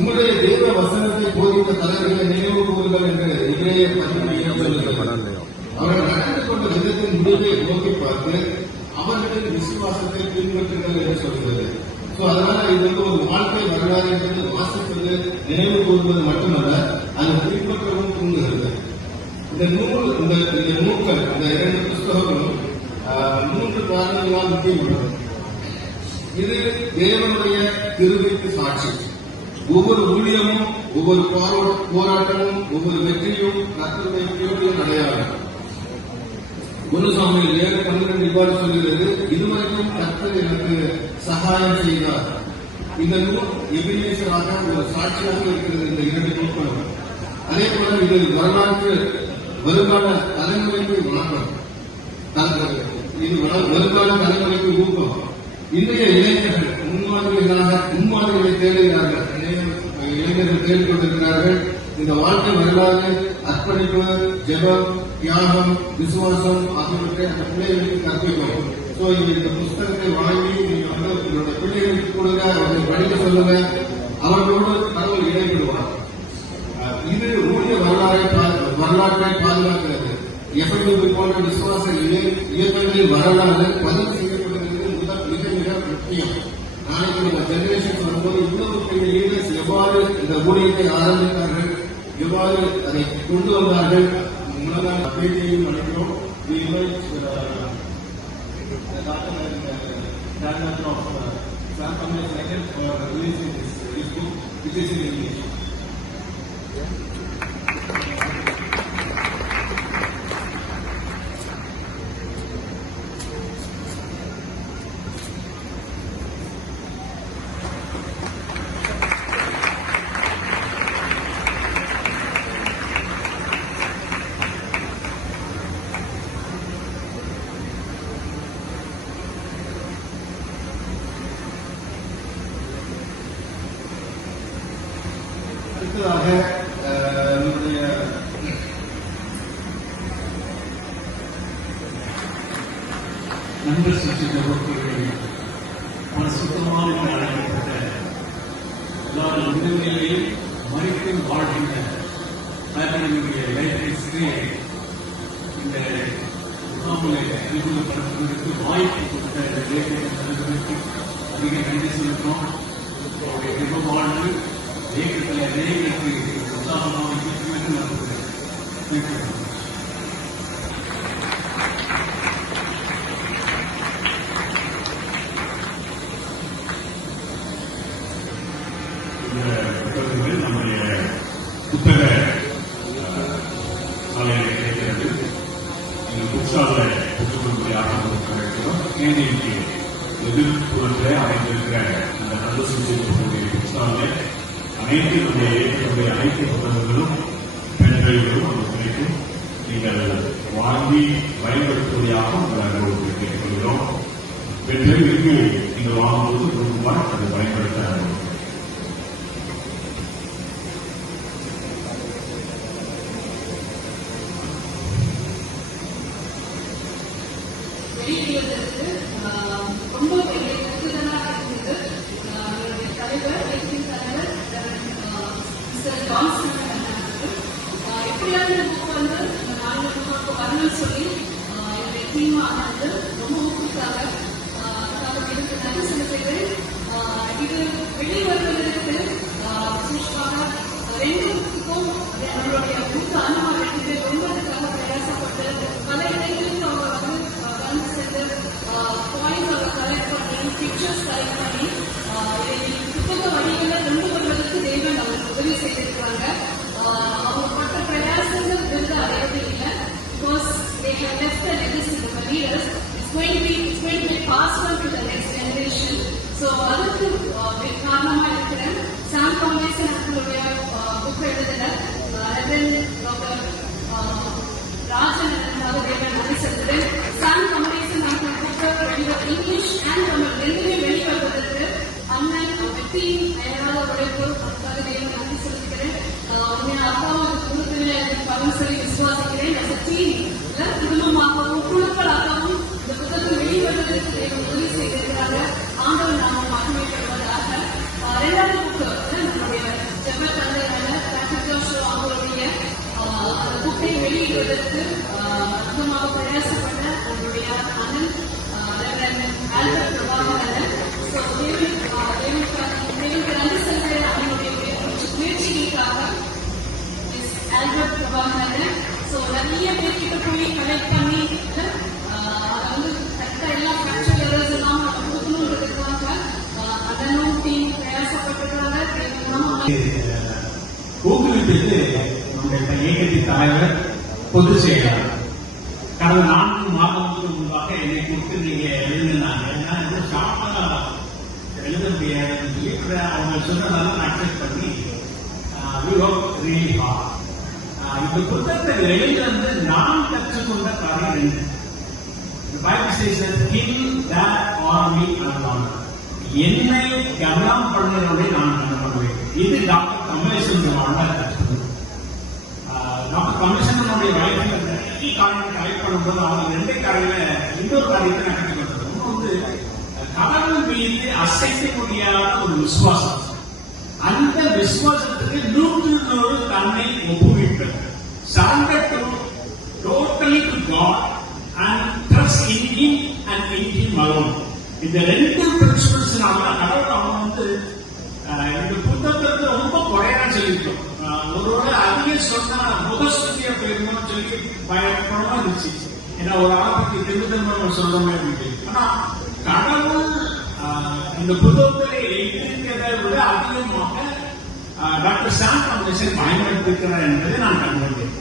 உங்களுடைய தேவ வசனத்தை போதித்த தலைவர்களை நினைவு கூறுகள் என்று இவரையே அவர்கள் நடந்து கொண்ட விதத்தின் முடிவை நோக்கி பார்த்து அவர்களின் விசுவாசத்தை பின்பற்றுங்கள் என்று சொல்கிறது. அதனால இது ஒரு வாழ்க்கை வரலாறு என்பது வாசிப்பது நினைவு கூறுவது மட்டுமல்ல, அதை பின்பற்றவும் தூண்டுகிறது. இந்த நூல்கள் இந்த 2 புஸ்தகங்களும் 3 காரணங்களால் முக்கியமானது. இது தேவனுடைய கிருபைக்கு சாட்சி. ஒவ்வொரு ஊழியமும், ஒவ்வொரு போராட்டமும், ஒவ்வொரு வெற்றியும் கர்த்தருடைய கிருபையின் அடையாளம். 1 சாமுவேல் 7:12 இவ்வாறு சொல்கிறது, இதுவரைக்கும் கர்த்தர் எனக்கு சகாயம் செய்தார். இந்த நூல் எபினேசராக ஒரு சாட்சியாக இருக்கிறது. இந்த 2 நூல்களும் அதே போல இது வரலாற்று வருங்கால தலைமுறைக்கு வணக்கம், இது வருங்கால தலைமுறைக்கு ஊக்கம். இன்றைய இளைஞர்கள் முன்மாதிரிகளை தேடுகிறார்கள். இளைஞர்கள் தேடிக்கொண்டிருக்கிறார்கள். இந்த வாழ்க்கை வரலாறு, அர்ப்பணிப்பு, ஜெபம், தியாகம், விசுவாசம் ஆகியவற்றை அந்த பிள்ளைகளுக்கு கற்பிக்கும். இந்த புஸ்தகத்தை வாங்கி நீங்க உங்களுடைய பிள்ளைகளுக்கு கொடுங்க, அவர்களை படிக்க சொல்லுங்க. அவர்களோடு கடவுள் இடைபெறுவார். இது ஊழிய வரலாற்றை பாதுகாக்கிறது. எஃப்எம்பி போன்ற விசுவாச இயக்கங்களின் வரலாறு பதிவு செய்யப்படுகிறது. மிக மிக முக்கியம். நாளைக்கு நம்ம ஜெனரேஷன் வரும்போது இன்னொரு பெரிய லீடர்ஸ் எவ்வாறு இந்த ஊழியத்தை ஆரம்பித்தார்கள், எவ்வாறு அதை கொண்டு வந்தார்கள், முன்னதாக பேட்டியையும் அளிக்கிறோம். Director of Sam Kamlesh United for releasing this book, which is in English. அடுத்ததாக நம்முடைய நண்பர் சுற்றுச்சூழல் சுத்தமாக அழைக்கப்பட்ட எல்லா விடுதலைகளையும் மறித்து வாழ்கின்ற நம்முடைய லைப்ரரிஸ்க்கு இந்த முகாமில் அறிமுகப்படுத்துவதற்கு வாய்ப்பு கொடுத்த தலைவர்களுக்கு அதிக நன்றி செலுத்தோம். வாழ்வு இயக்கத்தில் இளைஞர்களுக்கு உற்சாகமாக இருக்கிறது. நம்முடைய புத்தக சாலையில் கிடைக்கிறது. இந்த புக் ஸ்டாலில் பெற்றுக்கொள்ளும்படியாக இருக்கிறோம். கேண்டிக்கு எதிர்ப்புறத்தில் அமைந்திருக்கிற இந்த நல்ல சுற்றுச்சூழல் புக் ஸ்டாலில் அனைத்து புத்தகங்களும் பெண்களும் கிடைக்கும். நீங்கள் வாங்கி பயன்படுத்துவதாக உங்கள் கேட்டுக்கொள்கிறோம். பெண்களுக்கு நீங்கள் வாங்கும்போது ரூபாய் அதை பயன்படுத்த ரொம்ப பெரிய கருத்துதலாக இருந்தது. தலைவர் எப்படியாவது புக் வந்து நாலு புக்கு வரணும்னு சொல்லி என்னுடைய டீமாக வந்து ரொம்ப ஊக்குவித்தாங்க. இதுக்கு நன்றி செலுத்துகிறேன். இது வெளிவருவதற்கு விசேஷமாக 2 புக்கும் நம்மளுடைய புக்கு அனுமதி ரொம்பதுக்காக பிரயாசப்பட்டு பல இடங்களுக்கு அவங்க வந்து சென்று பாயிண்ட் அவங்க கலெக்ட் பண்ணி பிக்சர்ஸ் கலெக்ட் பண்ணி புத்தக வடிகளை கொண்டு வருவதற்கு தேவன் அவருக்கு உதவி செய்திருக்கிறாங்க. அவங்க பட்ட பிரயாசங்கள் விருது அடையவே இல்லை. Because they have left the legacy of the leaders. It's going to be passed on to the next generation. So அதற்கு காரணமா இருக்கிற சாம் கமலேஷ் அவர்களுடைய புக் எழுதின டாக்டர் ராஜன் தேவன் நன்றி செலுத்துகிறேன். சாம் கமலேஷன் அவர்கள் இங்கிலீஷ் அண்ட் தமிழ் ரெண்டுமே வெளிவருவதற்கு அண்ணன் வெற்றியின் அயராத உழைப்பு அதுக்காக தேவன் நன்றி செலுத்துகிறேன். அப்பாவும் குழுப்பினர் பலன் சொல்லி விசுவாசிக்கிறேன். குடும்பமாகவும் குழுக்களாகவும் இந்த புத்தகம் வெளிவருவதற்கு தேவன் உதவி செய்திருக்கிறாங்க. ஆண்டவர் நாம மகிமைப்படுவதாக. 2வது புக்கு நம்முடைய கொடுப்பதற்கு அதிகமாக பிரயாசப்பட்ட நம்மளுடைய அண்ணன் ஆல்பர்ட் பிரபாகரன். தேவனுக்கு நன்றி செலுத்த அவனுடைய முயற்சிகளுக்காக ஆல்பர்ட் பிரபாகரன் நிறைய பேர்கிட்ட போய் கலெக்ட் பண்ணி அதை வந்து கரெக்டா எல்லா ஃபேக்சுவல் எரர்ஸ் எல்லாம் கொடுக்கணுன்றதுக்காக அதனும் டீம் பிரயாசப்பட்டிருக்காங்க. ஊக்குவிப்பது நம்முடைய இயக்கத்தின் தலைவர் பொதுச் செயலாளர் கடந்த 4 மாதங்களுக்கு முன்பாக என்னை கொடுத்து நீங்க எழுதினாங்க. எழுத முடியாதுன்னு சொல்லி அவங்க சொன்னதால அக்செப்ட் பண்ணி இந்த புத்தகத்தை எழுதிலிருந்து நான் கற்றுக்கொண்ட காரியம் 2 என்னை கவனம் பண்ணுறதை நான் கவனப்படுவேன். இது டாக்டர் கமலேசன் கற்றுக்கணும். டாக்டர் கமலேசனுடைய வயதில் நிறைய காரியத்தை கலெக்ட் பண்ணும்போது அவங்க 2 காரியங்கள இன்னொரு காரியத்தை நான் கற்றுக்கொண்டது. ஒன்று வந்து கடவுள் மீது அசைக்க முடியாத ஒரு விசுவாசம். அந்த விசுவாசத்துக்கு 100% தன்னை ஒப்புவிப்பது. Surrender totally to God and trust in Him and in Him alone. இந்த 2 பிரின்சிபல்ஸ் கடவுள் அவங்க வந்து இந்த புத்தகத்தை ரொம்ப குறையா சொல்லிட்டோம். ஒருவேளை அதிகம் சொன்னா முகஸ்துதியா போயிருந்தோம்னு சொல்லி பயப்படமா இருந்துச்சு. ஏன்னா ஒரு ஆளை பத்தி திரும்ப சொல்றோமே அப்படின்னு. ஆனா கடவுள் இந்த புத்தகத்திலே எழுதியிருக்கிறதை விட அதிகமாக டாக்டர் சாம் கமலேசன் பயன்படுத்திருக்கிறார் என்பதை நான் கண்டுகொண்டேன்.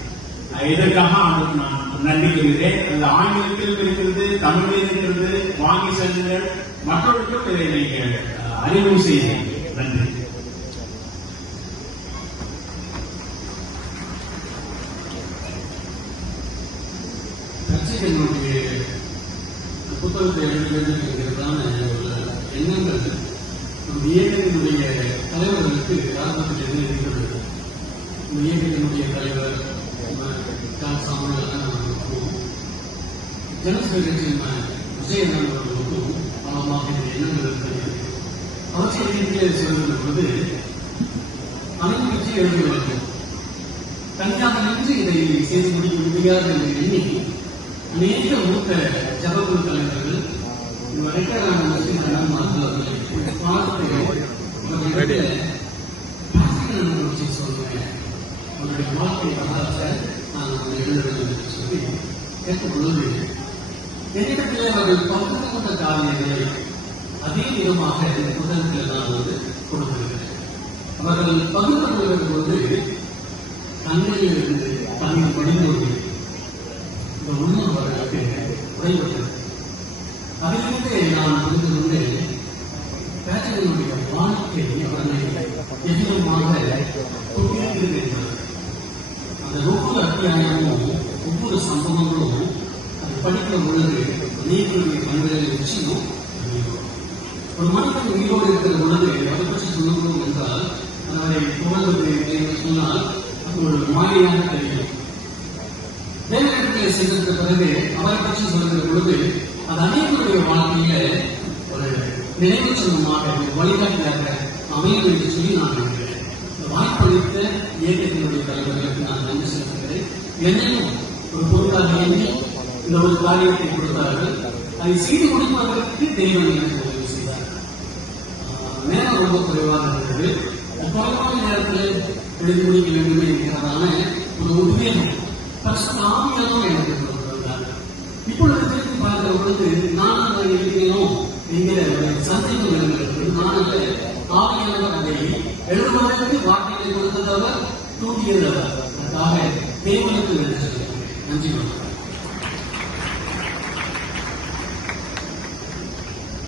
இதற்காக அவருக்கு நான் நன்றி சொல்கிறேன். அந்த ஆங்கிலத்திலும் இருக்கிறது, தமிழில் இருக்கிறது, வாங்கி செல்லுங்கள். மற்றவர்களுக்கும் இதை நீங்கள் அறிமுகம் செய்கிறேன். நன்றி. என்னுடைய புத்தகத்தை எழுதுகிறதான ஒரு எண்ணங்கள் இயக்கத்தினுடைய தலைவர்களுக்கு ஆரம்பத்தில் என்ன இருக்கிறது. இந்த இயக்கத்தினுடைய தலைவர் ஜனசபை கட்சியின் விஜயநகர் அவர்களுக்கும் பலமாக எண்ணங்கள் இருக்கிறது. அவற்றை சொல்கிற பொழுது அனைத்து கட்சி எழுதுகிறார்கள். தனியாக நின்று இதை செய்து முடிக்க முடியாது என்று எண்ணி அநேக மூத்த ஜபக்குழு தலைவர்கள் சொல்றேன் அவருடைய வாழ்க்கை வரலாற்றை நான் எழுதுறது சொல்லி கேட்கும் பொழுது என்னிடத்தில் அவர்கள் பகிர்ந்து கொண்ட காரியங்களை அதே விதமாக இந்த புத்தகத்தில் நான் வந்து கொடுத்திருக்கிறேன். அவர்கள் பகிர்ந்து கொள்கிற போது கண்ணில் இருந்து தண்ணீர் படிந்தோடு இந்த உள்ளூர் அவர்களுக்கு உரைப்பட்டது. அதிலிருந்து நான் புரிந்து கொண்டு பேச்சனுடைய வாழ்க்கை அவர்களை எதிரமாக கொண்டிருக்கிறது என்பது. அந்த ஒவ்வொரு அத்தியாயமும் ஒவ்வொரு சம்பவங்களும் அது படிக்கிற பொழுது நீங்களுடைய கண்களில் நிச்சயம் ஒரு மனிதன் உயிரோடு இருக்கிற பொழுது அதை பற்றி சொல்லுகிறோம் என்றால் அவரை புகழ்ந்து சொன்னால் அது ஒரு மாறியாக தெரியும். வேலையிடத்தில் சென்றிருந்த பிறகு அவரை பற்றி சொல்லுகிற பொழுது அது அனைவருடைய வாழ்க்கையில ஒரு நினைவு சொந்தமாக ஒரு வழிகாட்டியாக அமையும் என்று சொல்லி நான் நினைக்கிறேன். இந்த வாய்ப்பளித்த இயக்கத்தினுடைய தலைவர்களுக்கு நான் நன்றி செலுத்துகிறேன். என்னையும் ஒரு பொருளாக எண்ணி இந்த ஒரு காரியத்தை கொடுத்தார்கள். அதை செய்து முடிப்பதற்கு தேவன் எனக்கு உதவி செய்தார். நேரம் ரொம்ப குறைவாக இருந்தது. குறைவான நேரத்தில் எழுதி முடிக்க வேண்டுமே இருக்கிறதான ஒரு உத்வேகம் ஆவியானோ எனக்கு கொடுத்திருந்தார். இப்பொழுது திருப்பி பார்க்கிற பொழுது நான் அதை எழுதினோம் என்கிற சந்தேகம் இருக்கிறது. நான் அல்ல, ஆவியானவர் அதை எழுதுவதற்கு வார்த்தைகளை கொடுத்ததவர் தூண்டியதவர். அதற்காக தேவனுக்கு நன்றி.